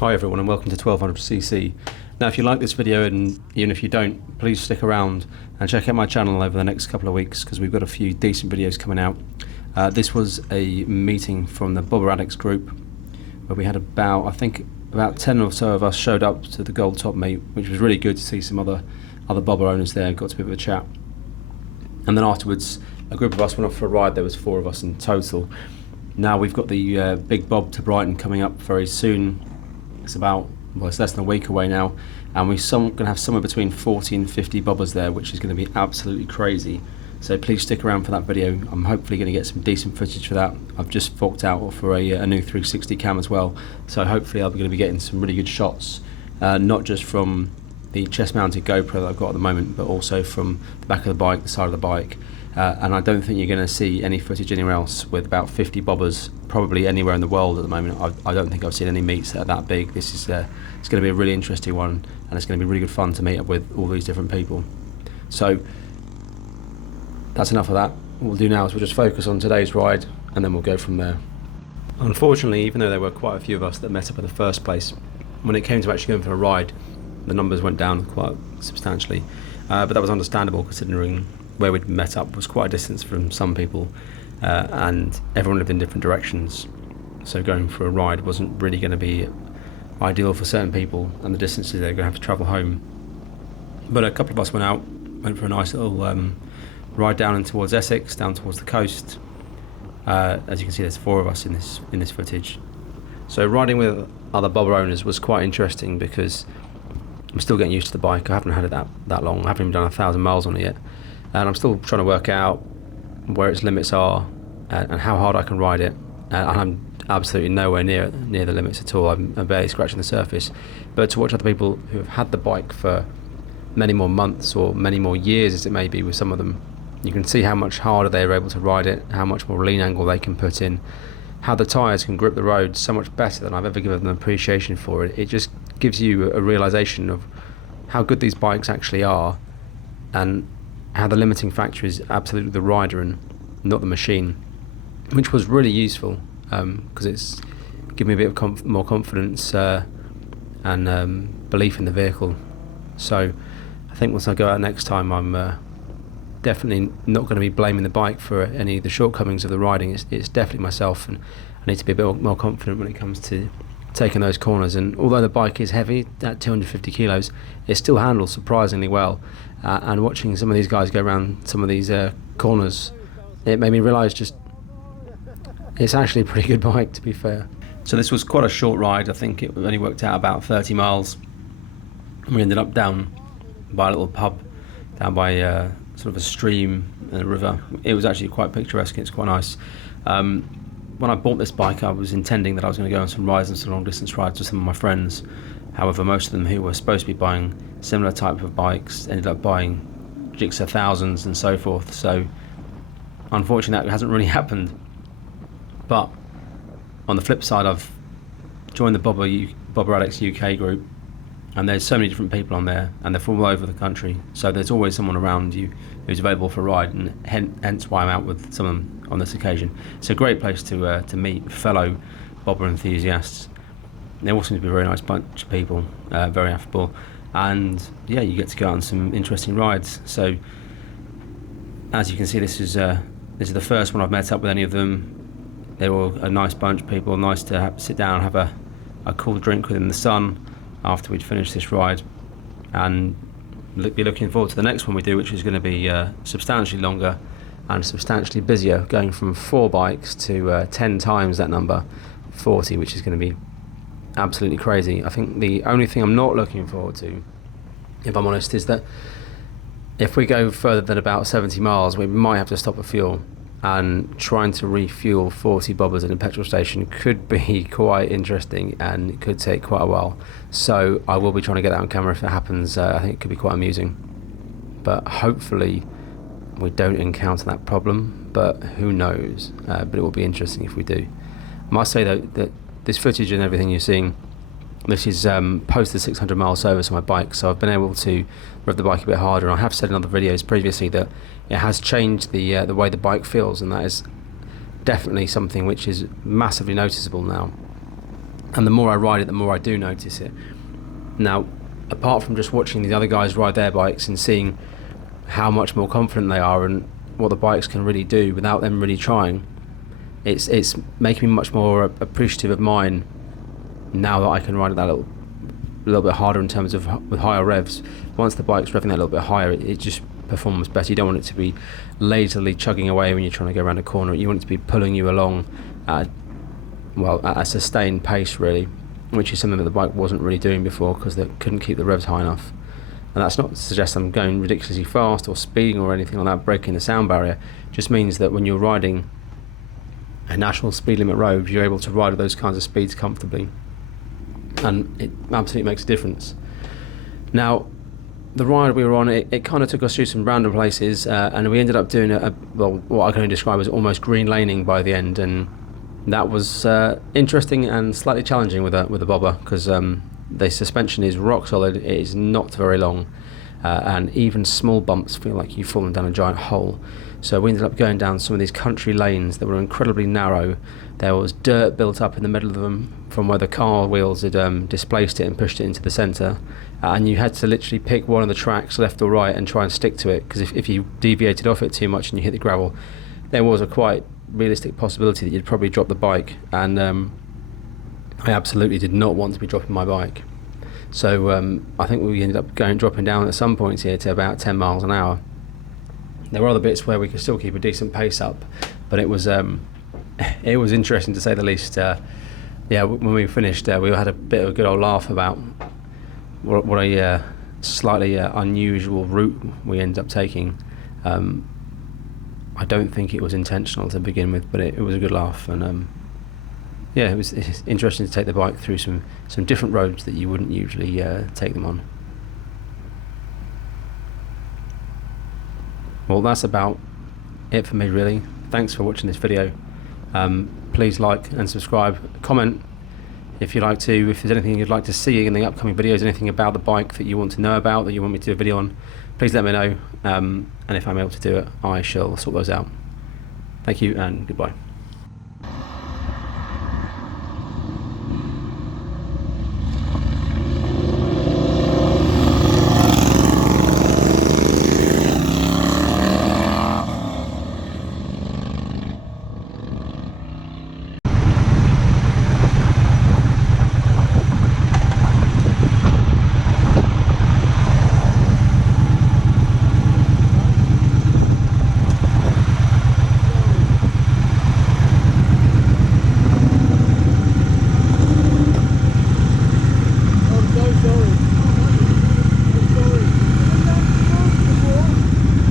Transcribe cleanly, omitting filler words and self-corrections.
Hi everyone and welcome to 1200cc. Now if you like this video, and even if you don't, please stick around and check out my channel over the next couple of weeks because we've got a few decent videos coming out. This was a meeting from the Bobber Addicts group where we had about 10 or so of us showed up to the Goldtop meet, which was really good to see some other Bobber owners there, got to be a bit of a chat. And then afterwards a group of us went off for a ride. There was 4 of us in total. Now we've got the Big Bob to Brighton coming up very soon. It's less than a week away now, and we're going to have somewhere between 40 and 50 bobbers there, which is going to be absolutely crazy. So please stick around for that video. I'm hopefully going to get some decent footage for that. I've just forked out for a new 360 cam as well, so hopefully I'm going to be getting some really good shots, not just from the chest mounted GoPro that I've got at the moment, but also from the back of the bike, the side of the bike. And I don't think you're going to see any footage anywhere else with about 50 bobbers, probably anywhere in the world at the moment. I don't think I've seen any meets that are that big. This is it's going to be a really interesting one, and it's going to be really good fun to meet up with all these different people. So that's enough of that. What we'll do now is we'll just focus on today's ride, and then we'll go from there. Unfortunately, even though there were quite a few of us that met up in the first place, when it came to actually going for a ride, the numbers went down quite substantially. But that was understandable considering where we'd met up was quite a distance from some people, and everyone lived in different directions, so going for a ride wasn't really going to be ideal for certain people, and the distances they're going to have to travel home. But a couple of us went for a nice little ride down in towards Essex, down towards the coast. As you can see, there's 4 of us in this footage. So riding with other bobber owners was quite interesting because I'm still getting used to the bike. I haven't had it that long. I haven't even done 1,000 miles on it yet. And I'm still trying to work out where its limits are and how hard I can ride it. And I'm absolutely nowhere near the limits at all. I'm barely scratching the surface. But to watch other people who have had the bike for many more months or many more years, as it may be with some of them, you can see how much harder they are able to ride it, how much more lean angle they can put in, how the tyres can grip the road so much better than I've ever given them appreciation for it. It just gives you a realisation of how good these bikes actually are, and how the limiting factor is absolutely the rider and not the machine, which was really useful because it's given me a bit of more confidence and belief in the vehicle. So I think once I go out next time, I'm definitely not going to be blaming the bike for any of the shortcomings of the riding. It's definitely myself, and I need to be a bit more confident when it comes to taking those corners. And although the bike is heavy at 250 kilos, it still handles surprisingly well. And watching some of these guys go around some of these corners, it made me realise just it's actually a pretty good bike, to be fair. So this was quite a short ride. I think it only worked out about 30 miles. We ended up down by a little pub, down by sort of a stream and a river. It was actually quite picturesque. It's quite nice. When I bought this bike, I was intending that I was going to go on some rides and some long distance rides with some of my friends. However, most of them who were supposed to be buying similar type of bikes ended up buying Gixxer 1000s and so forth. So unfortunately that hasn't really happened. But on the flip side, I've joined the Bobber Addicts UK group, and there's so many different people on there, and they're from all over the country, so there's always someone around you who's available for a ride, and hence why I'm out with some of them on this occasion. It's a great place to meet fellow bobber enthusiasts. They all seem to be a very nice bunch of people, very affable, and yeah, you get to go out on some interesting rides. So as you can see, this is the first one I've met up with any of them. They were a nice bunch of people, nice to sit down and have a cool drink within the sun after we'd finished this ride, and be looking forward to the next one we do, which is going to be substantially longer and substantially busier, going from 4 bikes to 10 times that number, 40, which is going to be absolutely crazy. I think the only thing I'm not looking forward to, if I'm honest, is that if we go further than about 70 miles, we might have to stop for fuel, and trying to refuel 40 bobbers at a petrol station could be quite interesting, and it could take quite a while. So I will be trying to get that on camera if it happens. I think it could be quite amusing, but hopefully we don't encounter that problem, but who knows. But it will be interesting if we do. I must say though that this footage and everything you're seeing, this is post the 600 mile service on my bike, so I've been able to rev the bike a bit harder. And I have said in other videos previously that it has changed the way the bike feels, and that is definitely something which is massively noticeable now. and the more I ride it, the more I do notice it. Now, apart from just watching the other guys ride their bikes and seeing how much more confident they are and what the bikes can really do without them really trying, it's making me much more appreciative of mine now that I can ride it that a little bit harder in terms of with higher revs. Once the bike's revving that a little bit higher, it just performs better. You don't want it to be lazily chugging away when you're trying to go around a corner. You want it to be pulling you along at a sustained pace, really, which is something that the bike wasn't really doing before because they couldn't keep the revs high enough. And that's not to suggest I'm going ridiculously fast or speeding or anything like that, breaking the sound barrier. It just means that when you're riding a national speed limit road, you're able to ride at those kinds of speeds comfortably, and it absolutely makes a difference. Now, the ride we were on, it kind of took us through some random places, and we ended up doing what I can only describe as almost green laning by the end, and that was interesting and slightly challenging with a bobber, because the suspension is rock solid. It is not very long, and even small bumps feel like you've fallen down a giant hole. So we ended up going down some of these country lanes that were incredibly narrow. There was dirt built up in the middle of them from where the car wheels had displaced it and pushed it into the centre, and you had to literally pick one of the tracks, left or right, and try and stick to it, because if you deviated off it too much and you hit the gravel, there was a quite realistic possibility that you'd probably drop the bike, and I absolutely did not want to be dropping my bike. So I think we ended up dropping down at some points here to about 10 miles an hour. There were other bits where we could still keep a decent pace up, but it was interesting to say the least. When we finished, we had a bit of a good old laugh about what a slightly unusual route we ended up taking. I don't think it was intentional to begin with, but it was a good laugh, and it's interesting to take the bike through some different roads that you wouldn't usually take them on. Well, that's about it for me, really. Thanks for watching this video. Please like and subscribe. Comment if you'd like to. If there's anything you'd like to see in the upcoming videos, anything about the bike that you want to know about, that you want me to do a video on, please let me know. And if I'm able to do it, I shall sort those out. Thank you and goodbye.